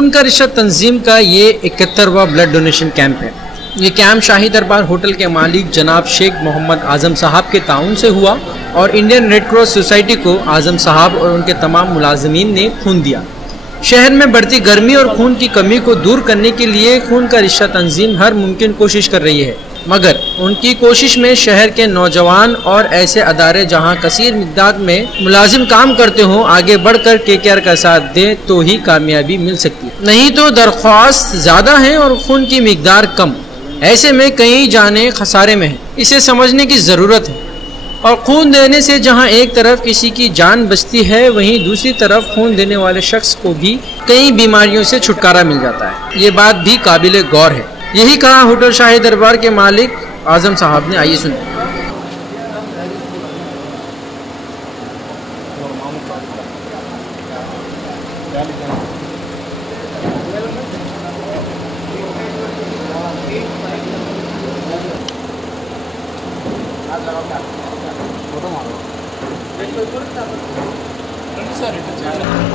खून का रिश्ता तंजीम का ये 71वां ब्लड डोनेशन कैंप है। ये कैंप शाही दरबार होटल के मालिक जनाब शेख मोहम्मद आजम साहब के ताउन से हुआ और इंडियन रेड क्रॉस सोसाइटी को आजम साहब और उनके तमाम मुलाजमीन ने खून दिया। शहर में बढ़ती गर्मी और खून की कमी को दूर करने के लिए खून का रिश्ता तंजीम हर मुमकिन कोशिश कर रही है, मगर उनकी कोशिश में शहर के नौजवान और ऐसे अदारे जहां कसीर मिक़दार में मुलाजिम काम करते हों आगे बढ़कर KKR का साथ दें तो ही कामयाबी मिल सकती है, नहीं तो दरख्वास्त ज़्यादा है और खून की मिक़दार कम। ऐसे में कई जानें खसारे में हैं, इसे समझने की ज़रूरत है। और खून देने से जहां एक तरफ किसी की जान बचती है, वहीं दूसरी तरफ खून देने वाले शख्स को भी कई बीमारियों से छुटकारा मिल जाता है। ये बात भी काबिल गौर है। यही कहा होटल शाही दरबार के मालिक आजम साहब ने। आइए सुनिए।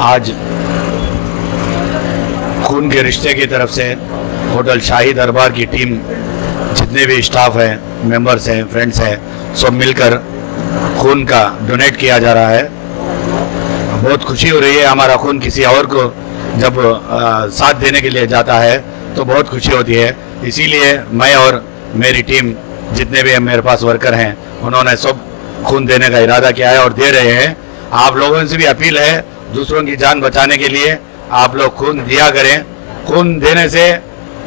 आज खून के रिश्ते की तरफ से होटल शाही दरबार की टीम, जितने भी स्टाफ हैं, मेंबर्स हैं, फ्रेंड्स हैं, सब मिलकर खून का डोनेट किया जा रहा है। बहुत खुशी हो रही है। हमारा खून किसी और को जब साथ देने के लिए जाता है तो बहुत खुशी होती है। इसीलिए मैं और मेरी टीम, जितने भी मेरे पास वर्कर हैं, उन्होंने सब खून देने का इरादा किया है और दे रहे हैं। आप लोगों से भी अपील है, दूसरों की जान बचाने के लिए आप लोग खून दिया करें। खून देने से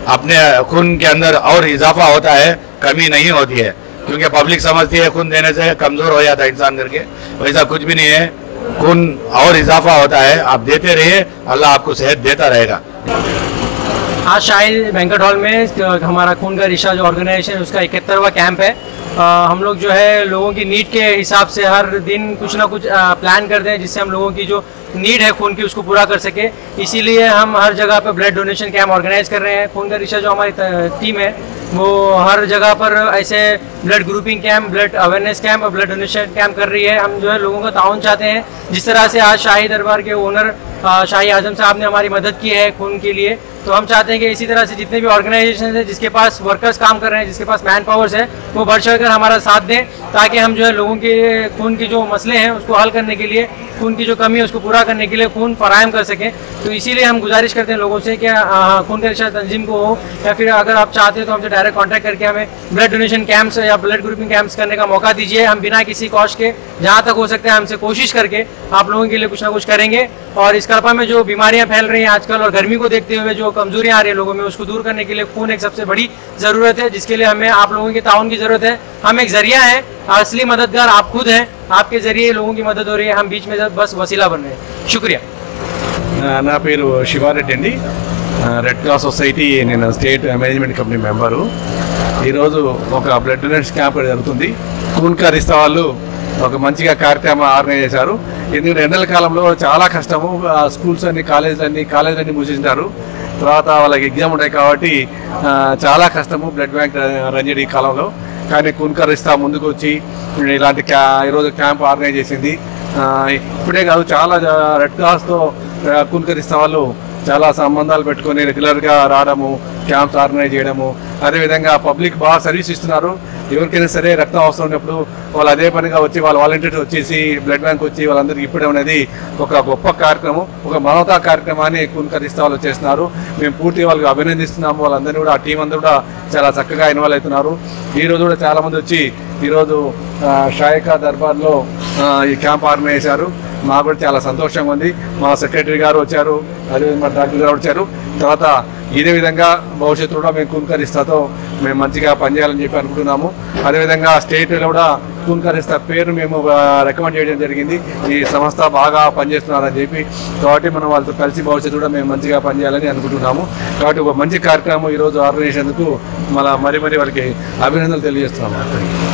अपने खून के अंदर और इजाफा होता है, कमी नहीं होती है, क्योंकि पब्लिक समझती है खून देने से कमज़ोर हो जाता है इंसान करके। वैसा कुछ भी नहीं है, खून और इजाफा होता है। आप देते रहिए, अल्लाह आपको सेहत देता रहेगा। आज शाही बैंक्वेट हॉल में हमारा खून का रिश्ता जो ऑर्गेनाइजेशन है उसका 71वां कैंप है। हम लोग जो है लोगों की नीड के हिसाब से हर दिन कुछ ना कुछ प्लान करते हैं, जिससे हम लोगों की जो नीड है खून की उसको पूरा कर सके। इसीलिए हम हर जगह पर ब्लड डोनेशन कैंप ऑर्गेनाइज कर रहे हैं। खून का रिश्ता जो हमारी टीम है वो हर जगह पर ऐसे blood grouping camp, blood awareness camp और ब्लड डोनेशन कैंप कर रही है। हम जो है लोगों का ताउन चाहते हैं। जिस तरह से आज शाही दरबार के ओनर शाही आजम साहब ने हमारी मदद की है खून के लिए, तो हम चाहते हैं कि इसी तरह से जितने भी ऑर्गेनाइजेशन है जिसके पास वर्कर्स काम कर रहे हैं, जिसके पास मैन पावर्स है, वो बढ़ चढ़ कर हमारा साथ दें, ताकि हम जो है लोगों के खून के जो मसले हैं उसको हल करने के लिए, खून की जो कमी है उसको पूरा करने के लिए खून फराहम कर सकें। तो इसीलिए हम गुजारिश करते हैं लोगों से कि खून का रिश्ता तंजीम को हो, या फिर अगर आप चाहते हो तो हमसे डायरेक्ट कॉन्टैक्ट करके हमें ब्लड डोनेशन कैंप्स या ब्लड ग्रुपिंग कैंप्स करने का मौका दीजिए। हम बिना किसी कॉस्ट के जहाँ तक हो सकता है हमसे कोशिश करके आप लोगों के लिए कुछ ना कुछ करेंगे। और इस कल्पा में जो बीमारियां फैल रही हैं आजकल और गर्मी को देखते हुए जो कमजोरियां आ रही है लोगों में, उसको दूर करने के लिए खून एक सबसे बड़ी ज़रूरत है, जिसके लिए हमें आप लोगों के ताउन की ज़रूरत है। हम एक जरिया है, असली मददगार आप खुद हैं। आपके जरिए लोगों की मदद हो रही है, हम बीच में बस वसीला बन रहे हैं। शुक्रिया। నా పేరు శివారెడ్డి అండి, రెడ్ క్రాస్ సొసైటీ నేను స్టేట్ మేనేజ్మెంట్ కమిటీ మెంబరు। ఈరోజు ఒక బ్లడ్ డొనేషన్ క్యాంప్ జరుగుతుంది। ఖూన్ కా రిశ్తా వాళ్ళు ఒక మంచిగా కార్యక్రమం ఆర్గనైజ్ చేశారు। ఎందుకంటే ఎండల కాలంలో చాలా కష్టము, స్కూల్స్ అన్ని కాలేజీలన్నీ మూసేసినారు, తర్వాత వాళ్ళకి ఎగ్జామ్ ఉంటాయి కాబట్టి చాలా కష్టము బ్లడ్ బ్యాంక్ రన్ చేయడం ఈ కాలంలో। కానీ ఖూన్ కా రిశ్తా ముందుకు వచ్చి ఇలాంటి ఈరోజు క్యాంప్ ఆర్గనైజ్ చేసింది। ఇప్పుడే కాదు, చాలా రెడ్ క్రాస్తో ఖూన్ కా రిశ్తా వాళ్ళు చాలా సంబంధాలు పెట్టుకొని రెగ్యులర్గా రావడము, క్యాంప్స్ ఆర్గనైజ్ చేయడము, అదేవిధంగా పబ్లిక్ బాగా సర్వీస్ ఇస్తున్నారు। ఎవరికైనా సరే రక్తం అవసరం ఉన్నప్పుడు వాళ్ళు అదే పనిగా వచ్చి వాళ్ళ వాలంటీర్స్ వచ్చేసి బ్లడ్ బ్యాంక్ వచ్చి వాళ్ళందరికీ ఇప్పడం అనేది ఒక గొప్ప కార్యక్రమం, ఒక మానవతా కార్యక్రమాన్ని ఖూన్ కా రిశ్తా వాళ్ళు చేస్తున్నారు। మేము పూర్తిగా వాళ్ళకి అభినందిస్తున్నాము। వాళ్ళందరినీ కూడా, ఆ టీం అందరూ కూడా చాలా చక్కగా ఇన్వాల్వ్ అవుతున్నారు। ఈరోజు కూడా చాలామంది వచ్చి ఈరోజు షాయి దర్బార్లో ఈ క్యాంప్ ఆర్గనైజ్ చేశారు। మాకు కూడా చాలా సంతోషంగా ఉంది। మా సెక్రటరీ గారు వచ్చారు, అదేవిధంగా మా డాక్టర్ గారు వచ్చారు। తర్వాత ఇదే విధంగా భవిష్యత్తులో కూడా మేము ఖూన్ కా రిశ్తాతో మేము మంచిగా పనిచేయాలని చెప్పి అనుకుంటున్నాము। అదేవిధంగా స్టేట్లో కూడా ఖూన్ కా రిశ్తా పేరు మేము రికమెండ్ చేయడం జరిగింది, ఈ సంస్థ బాగా పనిచేస్తున్నారని చెప్పి। కాబట్టి మనం వాళ్ళతో కలిసి భవిష్యత్తు కూడా మేము మంచిగా పనిచేయాలని అనుకుంటున్నాము। కాబట్టి ఒక మంచి కార్యక్రమం ఈరోజు ఆర్గనైజ్ చేసేందుకు మరీ వాళ్ళకి అభినందనలు తెలియజేస్తున్నాము।